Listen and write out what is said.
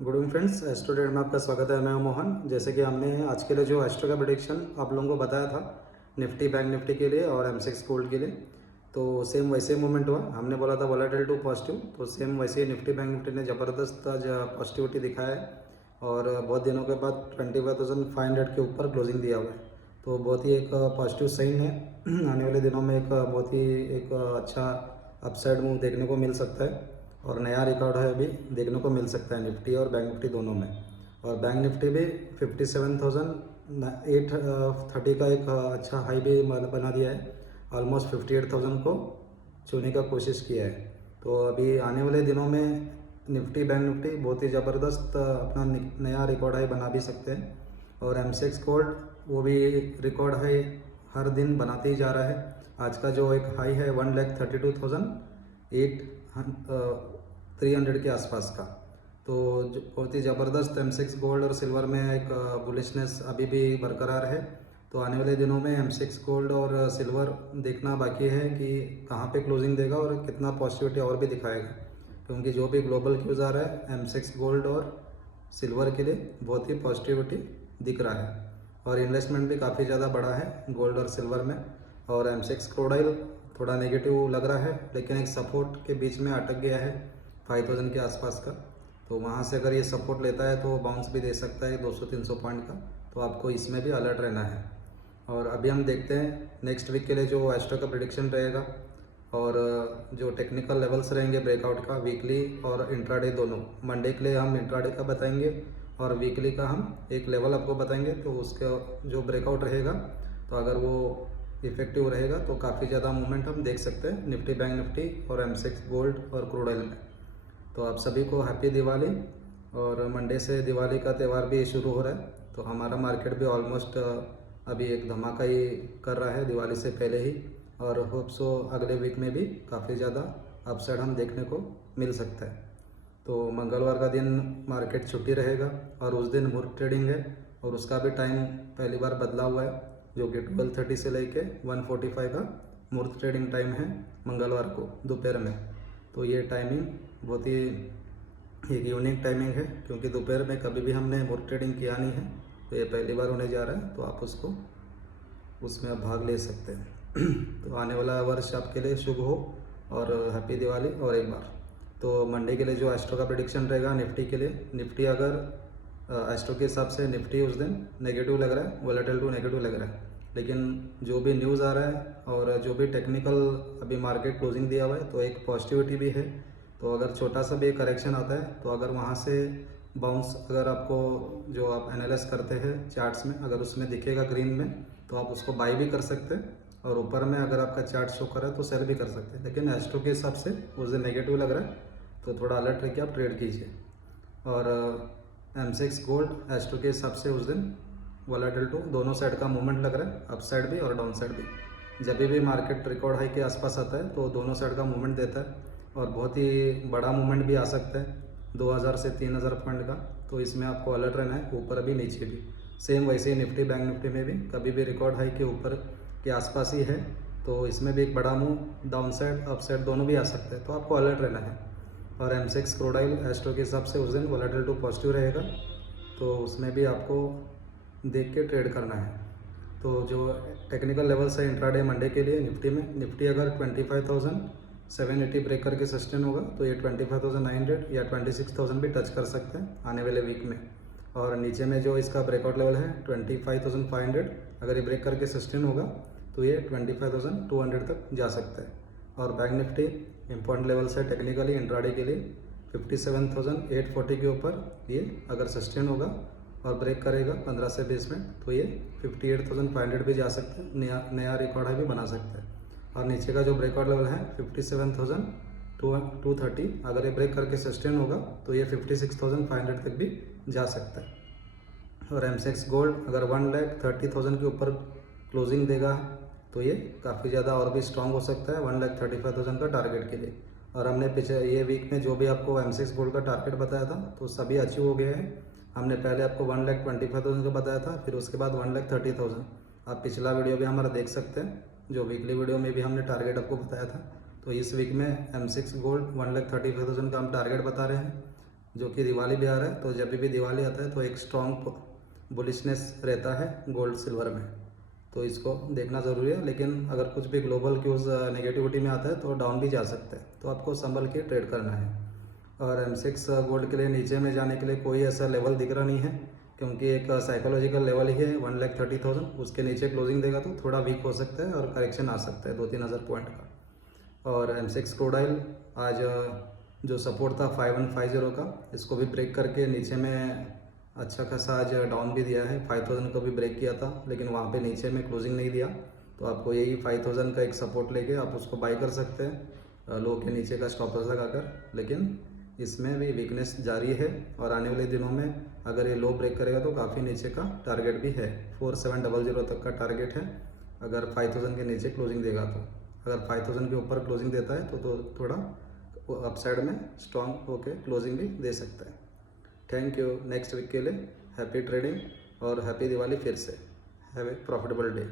Good evening friends, astro trade में आपका स्वागत है। मैं हूं मोहन। जैसे कि हमने आज के लिए जो एस्ट्रो का प्रेडिक्शन आप लोगों को बताया था निफ्टी बैंक निफ्टी के लिए और एमसेक्स गोल्ड के लिए, तो सेम वैसे मूवमेंट हुआ। हमने बोला था वोलेटाइल टू पॉजिटिव, तो सेम वैसे ही निफ्टी बैंक निफ्टी ने ज़बरदस्त आज पॉजिटिविटी दिखाया है और बहुत दिनों के बाद 25,500 के ऊपर क्लोजिंग दिया हुआ है। तो बहुत ही एक पॉजिटिव साइन है। आने वाले दिनों में एक बहुत ही एक अच्छा अपसाइड मूव देखने को मिल सकता है और नया रिकॉर्ड है अभी देखने को मिल सकता है निफ्टी और बैंक निफ्टी दोनों में। और बैंक निफ्टी भी 57,830 का एक अच्छा हाई भी बना दिया है। ऑलमोस्ट 58,000 को छूने का कोशिश किया है। तो अभी आने वाले दिनों में निफ्टी बैंक निफ्टी बहुत ही ज़बरदस्त अपना नया रिकॉर्ड हाई बना भी सकते हैं। और एमसेक्स गोल्ड वो भी रिकॉर्ड हाई हर दिन बनाते ही जा रहा है। आज का जो एक हाई है 1,32,300 के आसपास का। तो बहुत ही ज़बरदस्त एमसेक्स गोल्ड और सिल्वर में एक बुलिशनेस अभी भी बरकरार है। तो आने वाले दिनों में एमसेक्स गोल्ड और सिल्वर देखना बाकी है कि कहाँ पे क्लोजिंग देगा और कितना पॉजिटिविटी और भी दिखाएगा, क्योंकि जो भी ग्लोबल क्यूज़ आ रहा है एमसेक्स गोल्ड और सिल्वर के लिए बहुत ही पॉजिटिविटी दिख रहा है। और इन्वेस्टमेंट भी काफ़ी ज़्यादा बढ़ा है गोल्ड और सिल्वर में। और एमसेक्स क्रोडाइल थोड़ा नेगेटिव लग रहा है, लेकिन एक सपोर्ट के बीच में अटक गया है 5,000 के आसपास का। तो वहाँ से अगर ये सपोर्ट लेता है तो बाउंस भी दे सकता है 200-300 पॉइंट का। तो आपको इसमें भी अलर्ट रहना है। और अभी हम देखते हैं नेक्स्ट वीक के लिए जो एस्ट्रो का प्रेडिक्शन रहेगा और जो टेक्निकल लेवल्स रहेंगे ब्रेकआउट का वीकली और इंट्राडे दोनों। मंडे के लिए हम इंट्राडे का बताएंगे और वीकली का हम एक लेवल आपको बताएंगे। तो उसका जो ब्रेकआउट रहेगा, तो अगर वो इफेक्टिव रहेगा तो काफ़ी ज़्यादा मूवमेंट हम देख सकते हैं निफ्टी बैंक निफ्टी और एमसेक्स गोल्ड और क्रूड ऑयल में। तो आप सभी को हैप्पी दिवाली। और मंडे से दिवाली का त्यौहार भी शुरू हो रहा है, तो हमारा मार्केट भी ऑलमोस्ट अभी एक धमाका ही कर रहा है दिवाली से पहले ही। और होप सो अगले वीक में भी काफ़ी ज़्यादा अपसाइड हम देखने को मिल सकता है। तो मंगलवार का दिन मार्केट छुट्टी रहेगा और उस दिन मुहूर्त ट्रेडिंग है और उसका भी टाइम पहली बार बदला हुआ है, जो कि 12:30 से लेके 1:45 का मुहूर्त ट्रेडिंग टाइम है मंगलवार को दोपहर में। तो ये टाइमिंग बहुत ही एक यूनिक टाइमिंग है, क्योंकि दोपहर में कभी भी हमने मुहूर्त ट्रेडिंग किया नहीं है। तो ये पहली बार होने जा रहा है, तो आप उसमें आप भाग ले सकते हैं। तो आने वाला वर्ष आपके लिए शुभ हो और हैप्पी दिवाली। और एक बार तो मंडे के लिए जो एस्ट्रो का प्रेडिक्शन रहेगा निफ्टी के लिए, निफ्टी अगर एस्ट्रो के हिसाब से निफ्टी उस दिन नेगेटिव लग रहा है, वोलेटाइल टू नेगेटिव लग रहा है। लेकिन जो भी न्यूज़ आ रहा है और जो भी टेक्निकल अभी मार्केट क्लोजिंग दिया हुआ है, तो एक पॉजिटिविटी भी है। तो अगर छोटा सा भी करेक्शन आता है, तो अगर वहाँ से बाउंस अगर आपको जो आप एनालाइज करते हैं चार्ट्स में अगर उसमें दिखेगा ग्रीन में, तो आप उसको बाई भी कर सकते हैं। और ऊपर में अगर आपका चार्ट शो कर रहा है तो सेल भी कर सकते हैं। लेकिन एस्ट्रो के हिसाब से उस दिन नेगेटिव लग रहा है, तो थोड़ा अलर्ट रह के आप ट्रेड कीजिए। और एमसेक्स गोल्ड एस्ट्रो के हिसाब से उस दिन वोलेटाइल टू दोनों साइड का मूवमेंट लग रहा है, अप साइड भी और डाउन साइड भी। जब भी मार्केट रिकॉर्ड हाई के आसपास आता है तो दोनों साइड का मूवमेंट देता है और बहुत ही बड़ा मूवमेंट भी आ सकता है 2,000 से 3,000 पॉइंट का। तो इसमें आपको अलर्ट रहना है, ऊपर भी नीचे भी। सेम वैसे ही निफ्टी बैंक निफ्टी में भी कभी भी रिकॉर्ड हाई के ऊपर के आसपास ही है, तो इसमें भी एक बड़ा move down side up side दोनों भी आ सकते हैं, तो आपको अलर्ट रहना है। और एमसेक्स क्रोडाइल एस्ट्रो के हिसाब से उस दिन वोलेटाइल टू पॉजिटिव रहेगा, तो उसमें भी आपको देख के ट्रेड करना है। तो जो टेक्निकल लेवल्स है इंट्राडे मंडे के लिए निफ्टी में, निफ्टी अगर 25,780 ब्रेक करके सस्टेन होगा तो ये 25,900 या 26,000 भी टच कर सकते हैं आने वाले वीक में। और नीचे में जो इसका ब्रेकआउट लेवल है 25,500, अगर ये ब्रेक करके सस्टेन होगा तो ये 25,200 तक जा सकता है। और बैंक निफ्टी इंपॉर्टेंट लेवल्स है टेक्निकली इंट्राडे के लिए 57,840 के ऊपर ये अगर सस्टेन होगा और ब्रेक करेगा 15 से 20 मिनट, तो ये 58,500 भी जा सकते हैं, नया रिकॉर्ड है भी बना सकते हैं। और नीचे का जो ब्रेकआउट लेवल है 57,230, अगर ये ब्रेक करके सस्टेन होगा तो ये 56,500 तक भी जा सकता है। और एमसेक्स गोल्ड अगर 1,30,000 के ऊपर क्लोजिंग देगा तो ये काफ़ी ज़्यादा और भी स्ट्रांग हो सकता है 1,35,000 का टारगेट के लिए। और हमने पिछले ये वीक में जो भी आपको एमसेक्स गोल्ड का टारगेट बताया था तो सभी अचीव हो गए हैं। हमने पहले आपको 1,25,000 का बताया था, फिर उसके बाद 1,30,000। आप पिछला वीडियो भी हमारा देख सकते हैं, जो वीकली वीडियो में भी हमने टारगेट आपको बताया था। तो इस वीक में एमसेक्स गोल्ड 1,35,000 का हम टारगेट बता रहे हैं। जो कि दिवाली भी आ रहा है, तो जब भी दिवाली आता है तो एक स्ट्रॉन्ग बुलिशनेस रहता है गोल्ड सिल्वर में, तो इसको देखना ज़रूरी है। लेकिन अगर कुछ भी ग्लोबल क्यूज़ नेगेटिविटी में आता है तो डाउन भी जा सकते हैं, तो आपको संभल के ट्रेड करना है। और M6 गोल्ड के लिए नीचे में जाने के लिए कोई ऐसा लेवल दिख रहा नहीं है, क्योंकि एक साइकोलॉजिकल लेवल ही है 1,30,000, उसके नीचे क्लोजिंग देगा तो थोड़ा वीक हो सकता है और करेक्शन आ सकता है 2-3 हज़ार पॉइंट का। और M6 क्रूड ऑयल आज जो सपोर्ट था 5150 का, इसको भी ब्रेक करके नीचे में अच्छा खासा आज डाउन भी दिया है। 5000 को भी ब्रेक किया था, लेकिन वहाँ पे नीचे में क्लोजिंग नहीं दिया, तो आपको यही 5000 का एक सपोर्ट लेके आप उसको बाई कर सकते हैं लो के नीचे का स्टॉप लॉस लगाकर। लेकिन इसमें भी वीकनेस जारी है और आने वाले दिनों में अगर ये लो ब्रेक करेगा तो काफ़ी नीचे का टारगेट भी है, 4700 तक का टारगेट है अगर 5000 के नीचे क्लोजिंग देगा तो। अगर 5000 के ऊपर क्लोजिंग देता है तो थोड़ा अपसाइड में स्ट्रॉन्ग होके क्लोजिंग भी दे सकता है। Thank you. नेक्स्ट वीक के लिए हैप्पी ट्रेडिंग और हैप्पी दिवाली फिर से। Have a profitable day.